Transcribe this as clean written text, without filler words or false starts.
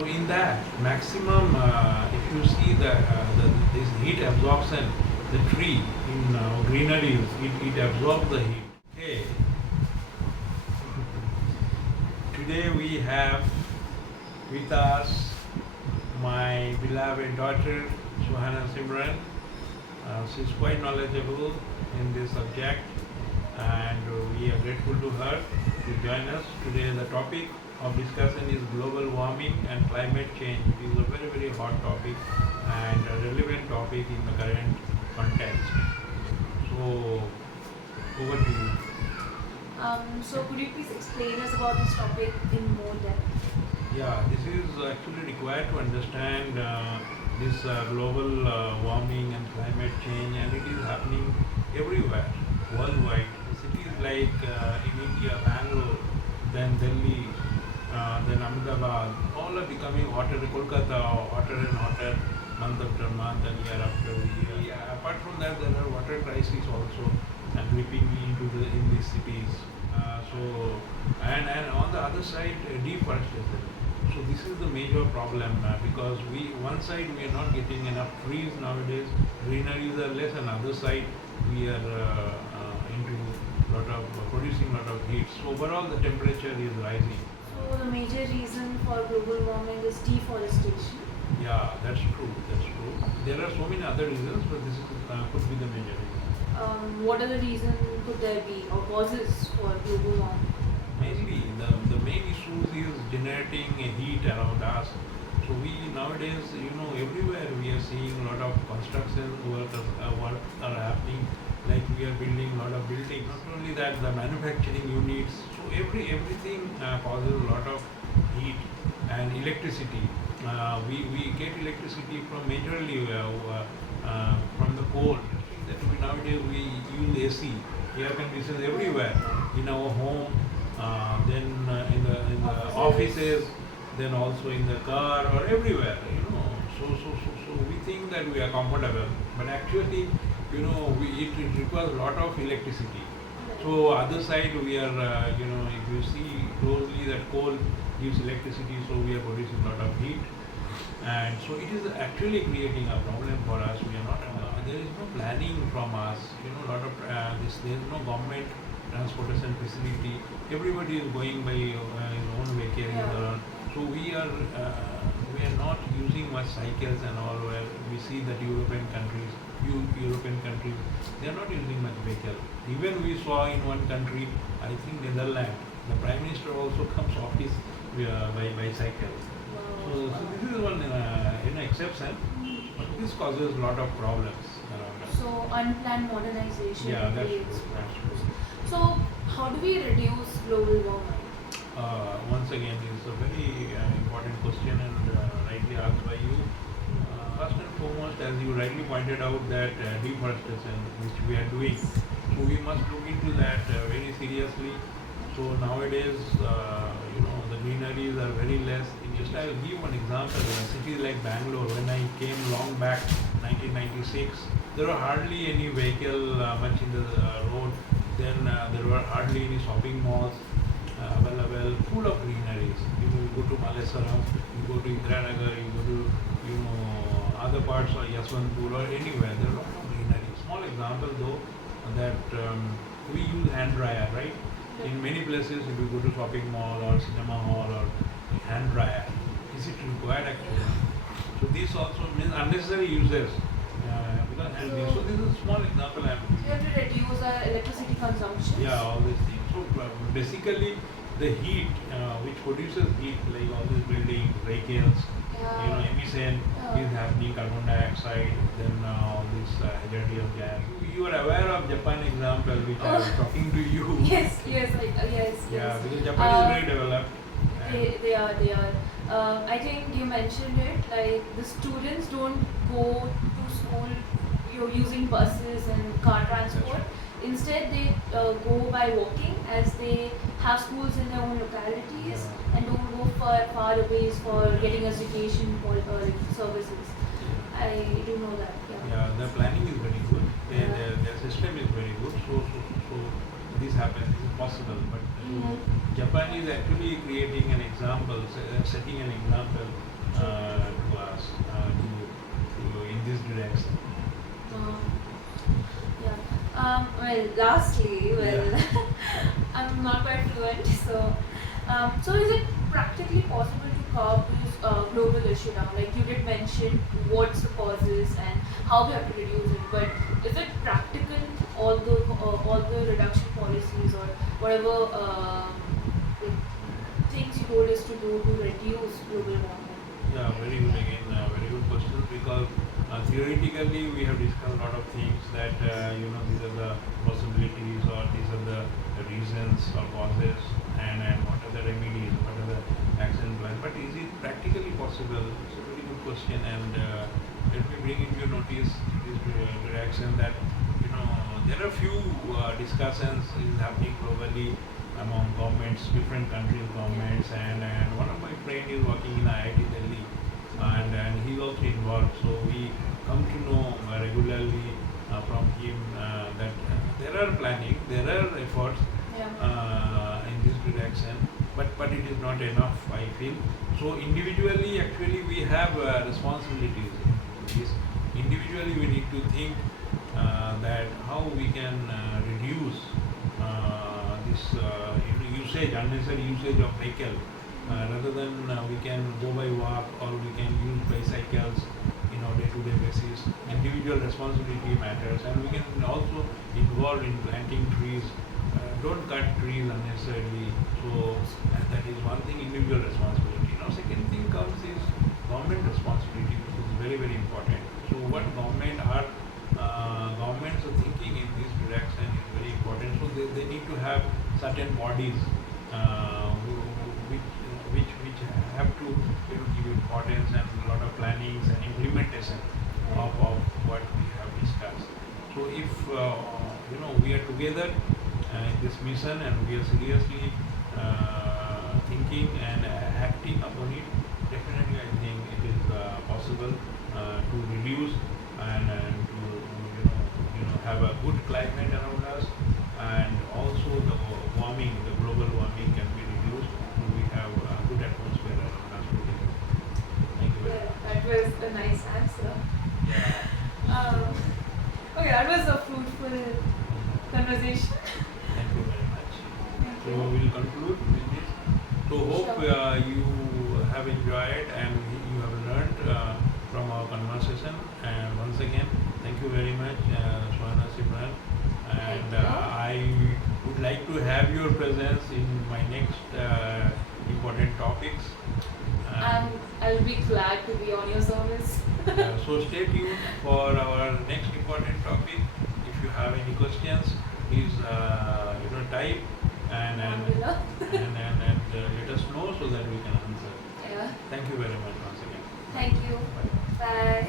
So in that maximum, if you see this heat absorption, the tree in greeneries, it absorbs the heat. Okay, today we have with us my beloved daughter Suhana Simran. She's quite knowledgeable in this subject, and we are grateful to her to join us. Today the topic of discussion is global warming and climate change. It is a very, very hot topic and a relevant topic in the current context. So, over to you. So could you please explain us about this topic in more depth? Yeah, this is actually required to understand this global warming and climate change, and it is happening everywhere, worldwide. Cities like in India, Bangalore, then Delhi, then Ahmedabad, all are becoming hotter. Kolkata, hotter and hotter, month after month and year after year. Yeah, apart from that, there are water crises also gripping into in these cities. And on the other side, deforestation. So this is the major problem because one side we are not getting enough trees nowadays. Greeneries are less, and other side we are into producing lot of heat. So overall, the temperature is rising. So the major reason for global warming is deforestation. Yeah, that's true. That's true. There are so many other reasons, but this is, could be the major reason. What other reason could there be or causes for global warming? Mainly, the main issue is generating a heat around us. So we nowadays, everywhere we are seeing a lot of construction work are happening. Like we are building a lot of buildings. Not only that, the manufacturing units. So everything causes a lot of heat and electricity. We get electricity from majorly from the coal. That nowadays we use AC, air conditioners everywhere in our home, then in the offices, then also in the car or everywhere. So we think that we are comfortable, but actually, it requires a lot of electricity. So other side we are, if you see closely that coal gives electricity, so we are producing a lot of heat, and so it is actually creating a problem for us. We are not. There is no planning from us. Lot of this. There is no government transportation facility. Everybody is going by his own vehicle. Yeah. So we are not using much cycles and all. Where we see that European countries, they are not using much vehicle. Even we saw in one country, I think Netherlands, the Prime Minister also comes office by cycle. So this is one exception, but this causes a lot of problems around us. So unplanned modernization. Yeah, that's creates true. That's true. problems. So how do we reduce global warming? Once again, it's a very important question and rightly asked by you. First and foremost, as you rightly pointed out, that deforestation, which we are doing, so we must look into that very seriously. So nowadays, the greeneries are very less. Just I'll give one example. In a city like Bangalore, when I came long back, 1996, there were hardly any vehicle much in the road. Then there were hardly any shopping malls available, full of greeneries. You go to Malesaram, you go to Indiranagar, you go to other parts of Yaswantpur or anywhere. There are a lot of greenery. Small example though, that we use hand dryer, right? In many places, if you go to shopping mall or cinema hall or hand dryer, is it required actually? So this also means unnecessary uses. So this is a small example I am We have to reduce our electricity consumption. Yeah, all these things. So basically, the heat which produces heat, like all these buildings, vehicles, emission is happening, carbon dioxide, then all this hazardous gas. You are aware of Japan example, which I was talking to you. Yes. Yeah, because Japan is very developed. They are. I think you mentioned it. Like the students don't go to school, using buses and car transport. Instead, they go by walking, as they have schools in their own localities and don't go far away for getting education or services. I do know that. Yeah, the planning is very good. Their system is very good. So this happens, this is possible. But Japan is actually creating an example, setting an example True. to us in this direction. Um, yeah. Well, lastly, Yeah. I'm not quite fluent, so so is it practically possible to curb this global issue down? Like you did mention what's the causes and how we have to reduce it, but is it practical? All the reduction policies or whatever like, things you told us to do to reduce global warming. Yeah, very good again. Very good question because theoretically we have discussed a lot of things that these are the possibilities or these are the reasons or causes and what are the remedies, what are the action plans. But is it practically possible? It's a very good question, and let me bring into your notice this direction that there are few discussions is happening globally among governments, different countries' governments, and one of my friend is working in IIT Delhi, and he's also involved. So we come to know regularly from him that there are planning, there are efforts Yeah. in this direction, but it is not enough. I feel so. Individually, actually, we have responsibilities. In this individually, we need to think that how we can reduce this usage, unnecessary usage of vehicle. Rather than we can go by walk or we can use bicycles in our day-to-day basis. Individual responsibility matters, and we can also involve in planting trees. Don't cut trees unnecessarily. So that is one thing, individual responsibility. Now, second thing comes is government responsibility, which is very very important. So what governments are thinking in this direction is very important. So they need to have certain bodies which have to give importance and a lot of plannings and implementation of what we have discussed. So if we are together in this mission and we are seriously thinking and acting upon it, definitely I think it is possible to reduce and to have a good climate around us, and also the warming, the global warming can be reduced. We have a good atmosphere around us together. Thank you very Yeah, much. that was a nice answer. Yeah. Okay, that was a fruitful conversation. Thank you very much. Thank So you. we'll conclude with this. So hope Sure. you have enjoyed and you have learned from our conversation. And once again, thank you very much, Sohana Simran. And Thank you. I would like to have your presence in my next important topics. And I'll be glad to be on your service. So stay tuned for our next important topic. If you have any questions, please type and Alhamdulillah. let us know so that we can answer. Yeah. Thank you very much once again. Thank you. Bye. Bye.